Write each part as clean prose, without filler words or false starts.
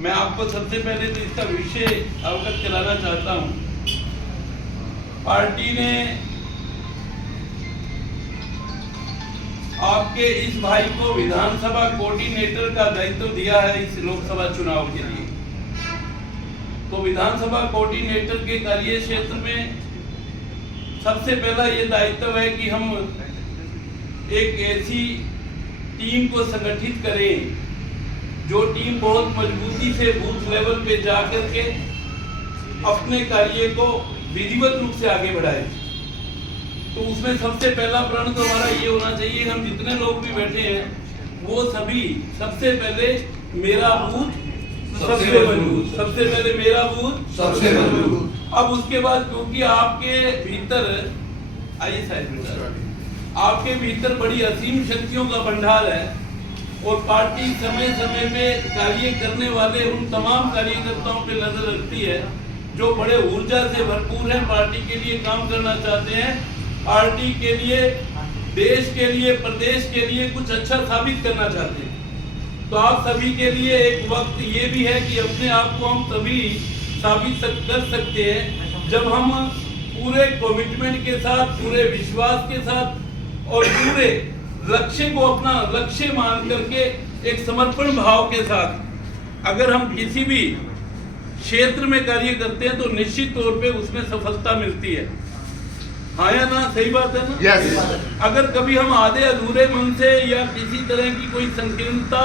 मैं आपको सबसे पहले तो इसका विषय अवगत कराना चाहता हूं। पार्टी ने आपके इस भाई को विधानसभा कोऑर्डिनेटर का दायित्व दिया है इस लोकसभा चुनाव के लिए। तो विधानसभा कोऑर्डिनेटर के कार्य क्षेत्र में सबसे पहला ये दायित्व है कि हम एक ऐसी टीम को संगठित करें जो टीम बहुत मजबूती से बूथ लेवल पे जाकर के अपने कार्य को विधिवत रूप से आगे बढ़ाए। तो उसमें सबसे पहला प्रण तो हमारा ये होना चाहिए, हम जितने लोग भी बैठे हैं वो सभी सबसे पहले मेरा बूथ सबसे मजबूत, सबसे पहले मेरा बूथ सबसे मजबूत। अब उसके बाद क्योंकि आपके भीतर आइए साहब, आपके भीतर बड़ी असीम शक्तियों का भंडार है और पार्टी समय समय पे कार्य करने वाले उन तमाम कार्यकर्ताओं पे नजर रखती है जो बड़े ऊर्जा से भरपूर हैं, पार्टी के लिए काम करना चाहते हैं, पार्टी के लिए, देश के लिए, प्रदेश के लिए कुछ अच्छा साबित करना चाहते हैं। तो आप सभी के लिए एक वक्त ये भी है कि अपने आप को हम तभी साबित कर सकते हैं जब हम पूरे कमिटमेंट के साथ, पूरे विश्वास के साथ और पूरे लक्ष्य को अपना लक्ष्य मान करके एक समर्पण भाव के साथ अगर हम किसी भी क्षेत्र में कार्य करते हैं तो निश्चित तौर पे उसमें सफलता मिलती है। हाँ या ना? सही बात है ना? yes. अगर कभी हम आधे अधूरे मन से या किसी तरह की कोई संकीर्णता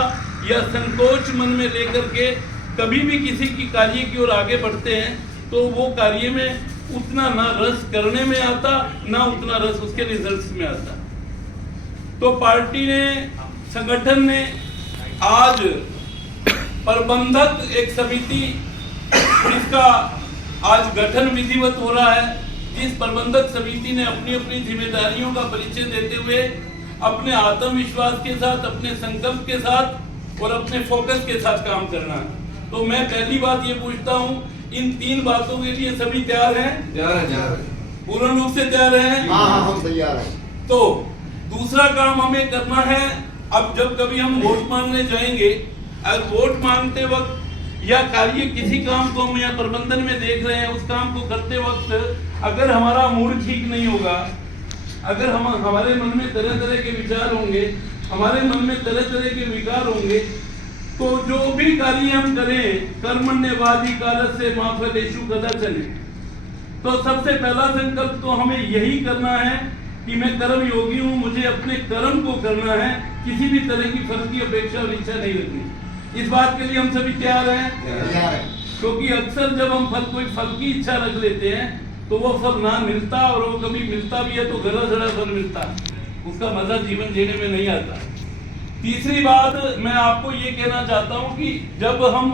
या संकोच मन में लेकर के कभी भी किसी की कार्य की ओर आगे बढ़ते हैं तो वो कार्य में उतना ना रस करने में आता, ना उतना रस उसके रिजल्ट्स में आता। तो पार्टी ने, संगठन ने आज प्रबंधक एक समिति जिसका आज गठन विधिवत हो रहा है, जिस प्रबंधक समिति ने अपनी अपनी जिम्मेदारियों का परिचय देते हुए अपने आत्मविश्वास के साथ, अपने संकल्प के साथ और अपने फोकस के साथ काम करना है। तो मैं पहली बात ये पूछता हूँ, इन 3 बातों के लिए सभी तैयार हैं? तैयार है। पूर्ण रूप से तैयार हैं? हाँ, हम तैयार हैं। तो दूसरा काम हमें करना है, अब जब कभी हम वोट मांगने जाएंगे, अगर वोट मांगते वक्त या कार्य किसी काम को हम या प्रबंधन में देख रहे हैं, उस काम को करते वक्त अगर हमारा मूड ठीक नहीं होगा, अगर हम हमारे मन में तरह तरह के विचार होंगे, हमारे मन में तरह तरह के विकार होंगे, तो जो भी कार्य हम करें, कर्मण्यवाधिकारस्य मा फलेषु कदाचन, तो सबसे पहला संकल्प तो हमें यही करना है कि मैं कर्म योगी हूँ, मुझे अपने कर्म को करना है, किसी भी तरह की फल की अपेक्षा और इच्छा नहीं रखनी। इस बात के लिए हम सभी तैयार हैं? तैयार है। क्योंकि अक्सर जब हम कोई फल की इच्छा रख लेते हैं तो वो फल ना मिलता, और वो कभी मिलता भी है तो गला सड़ा फल मिलता है, उसका मजा जीवन जीने में नहीं आता। तीसरी बात मैं आपको ये कहना चाहता हूँ कि जब हम